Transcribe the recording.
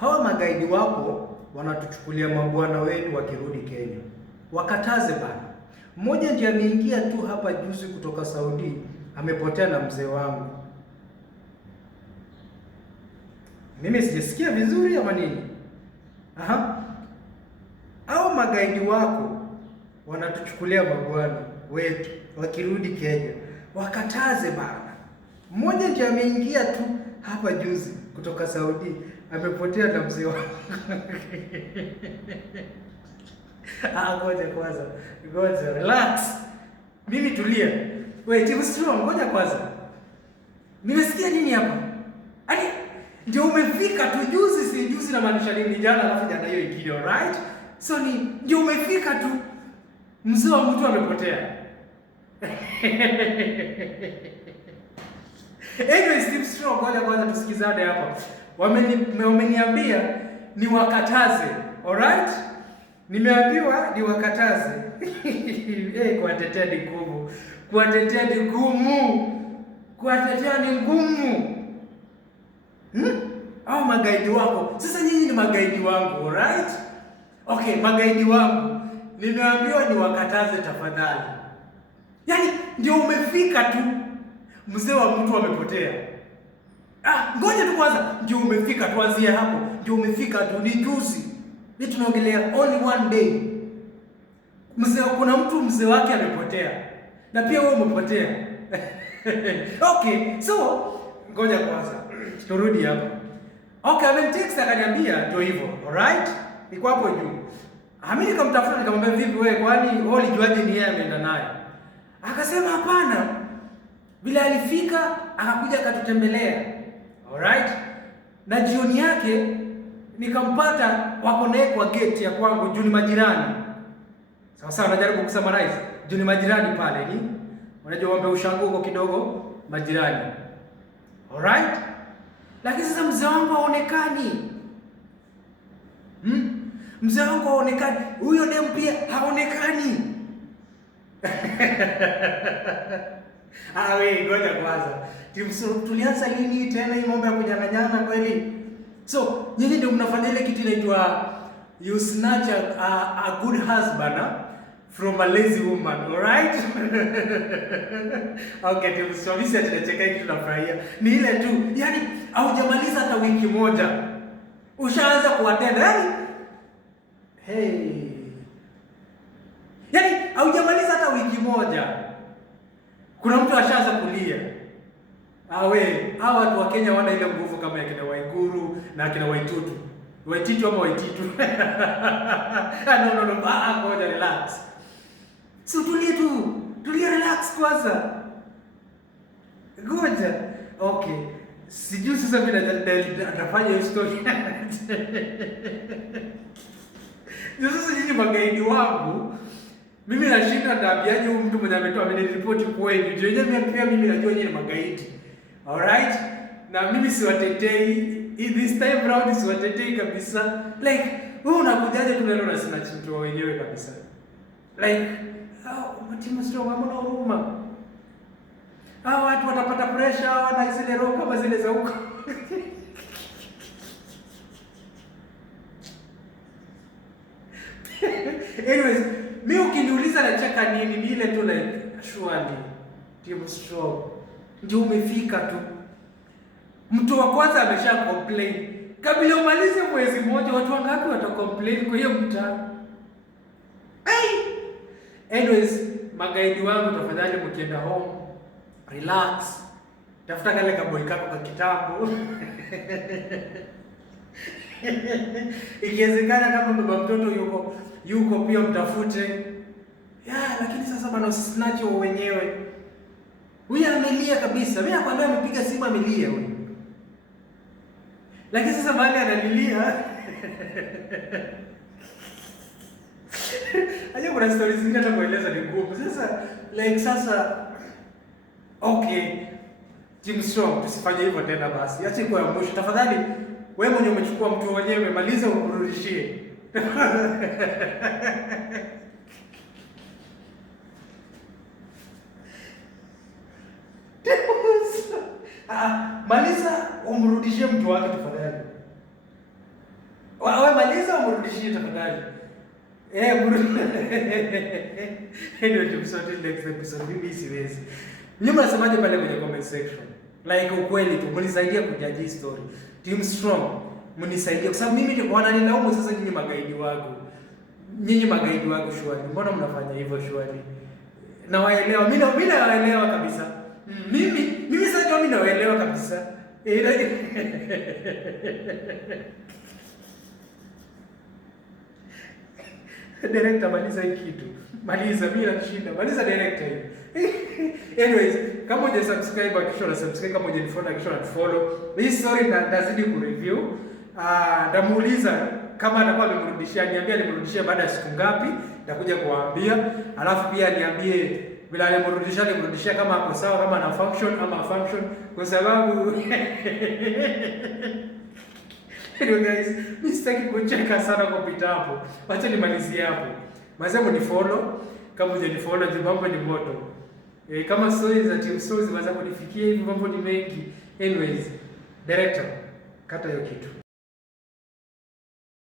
Hawa magaidi wako wanatuchukulia mabwana wetu wakirudi Kenya. Wakataze bana. Mmoja ndiye ameingia tu hapa juzi kutoka Saudi, amepotea na mzee wangu. Mimi sijasikia vizuri ama nini? Hao magaidi wako wanatuchukulia mabwana wetu wakirudi Kenya. Wakataze bana. Mmoja ndiye ameingia tu hapa juzi kutoka Saudi, amepotea na mzee wangu. Ngoja kwanza. Ngoja, relax. Mimi tulia. Wait, Team Strong, ngoja kwanza. Nimesikia nini hapa? Ani ndio umefika tu juzi, si juzi na maanisha nini, jana alafu jana hiyo ingine, alright? So ni ndio umefika tu mzee wa mtu amepotea. Anyways, Team Strong, ngoja kwanza tusikizane hapa. Wameniambia ni wakataze, alright? Nimeambiwa ni wakataze. Kuwatetea ni ngumu. Kuwatetea ni ngumu. Kuwatetea ni ngumu. Au magaidi wako. Sasa nyinyi ni magaidi wangu, alright? Okay, magaidi wangu. Nimeambiwa ni wakataze tafadhali. Yaani ndio umefika tu mzee wa mtu amepotea. Ngoja tu kwanza, ndio umefika, tuanzie hapo. Ndio umefika tu ni juzi. Ni tunaongelea only one day. Kuna mtu mzee wake amepotea. Na pia wewe umepotea. Okay, so ngoja kwanza. Turudi hapa. Okay, amenitext akaniambia ndio hivyo. Alright? Iko hapo juu. Mimi nikamtafuta nikamwambia vipi wewe, kwani wewe ulijuaje ni yeye ameenda naye? Akasema hapana. Bila alifika akakuja akatutembelea. Alright? Na jioni yake nikampata wako naye kwa gate ya kwangu, juu ni majirani. Sawa, najaribu kusummarize. Juu ni majirani pale ni. Unajua wambe ushango huko kidogo majirani. Alright? Lakini sasa mzee wangu haonekani. Mzee wangu haonekani. Huyo dem pia haonekani. Wewe ngoja kwanza. Tulianza lini tena hii mambo ya kunyang'anyana kweli? So, nyinyi ndio mnafanya ile kitu inaitwa you snatch a good husband from a lazy woman, alright? Okay, tumsomisi tunacheka hiki tunafurahia. Ni ile tu, yani haujamaliza hata wiki moja. Ushaanza kuwatenda, yani yani haujamaliza hata wiki moja. Kuna mtu ashaanza kulia. Hawa watu wa Kenya wana ile nguvu kama ya kina Waiguru na kina Waititu. Waititu ama Waititu. No. Ngoja relax. So tulia relax kwanza. Ngoja. Okay. Sijui sasa mimi nafanya hiyo story. Sasa nyinyi magaidi wangu, mimi nashinda ndaambiaje huyu mtu mwenye ametoa ameniripoti kwenu. Je, mimi najua nyinyi ni magaidi. Alright? Na mimi siwatetei. This time round siwatetei kabisa. Like, wewe unakujaje tu leo na sina chinto wenyewe kabisa. Like, Team Strong hamna huruma. Watu watapata pressure, wana zile roho kama zile za huko. Anyways, mimi ukiniuliza nacheka nini, ni ile tu like surely Team Strong ndio umefika tu. Mtu wa kwanza amesha complain. Kabla umalize mwezi mmoja watu wangapi watacomplain kwa hiyo mtaa? Anyways, magaidi wangu tafadhali mkienda home, relax. Tafuta kale kaboy kako ka kitambo. Ikiwezekana kama baba mtoto yuko pia mtafute. Lakini sasa bana usisnatch wenyewe. Huyu amelia kabisa. Mimi nakwambia amepiga simu amelia huyu. Lakini sasa baada analilia. Aje kuna stories zingine hata kueleza ni ngumu. Sasa okay. Team Strong tusifanye hivyo tena basi. Acha kwa mwisho tafadhali. Wewe mwenye umechukua mtu wenyewe maliza umrudishie. Maliza umrudishie mtu wake tafadhali. Lazima mrudishie tafadhali. Ndio episode next episode mimi siwezi. Nyuma nasemaje pale kwenye comment section? Like ukweli tu mnisaidia kujaji story. Team Strong mnisaidia kwa sababu mimi ndio wananilaumu sasa nyinyi magaidi wangu. Nyinyi magaidi wangu shwari. Mbona mnafanya hivyo shwari? Na waelewa. Mimi nawaelewa kabisa. Mimi sasa mimi nawaelewa kabisa. Director maliza hii kitu. Maliza mimi nashinda. Maliza director hii. Anyways, kama uja subscribe hakikisha una subscribe, kama uja follow hakikisha una follow. Hii story ndazidi ku review. Ndamuuliza kama atakuwa amemrudishia, niambie alimrudishia baada ya siku ngapi, nitakuja kuwaambia. Alafu pia niambie bila alimrudishia kama ako sawa, kama ana function ama function, kwa sababu hello guys, mimi sitaki kucheka sana kupita hapo. Acha nimalizie hapo. Mazemo ni follow, kama hujanifollow mambo ni moto. Kama stories za Team Stories mazamo nifikie hivi, mambo ni mengi. Anyways, director kata hiyo kitu.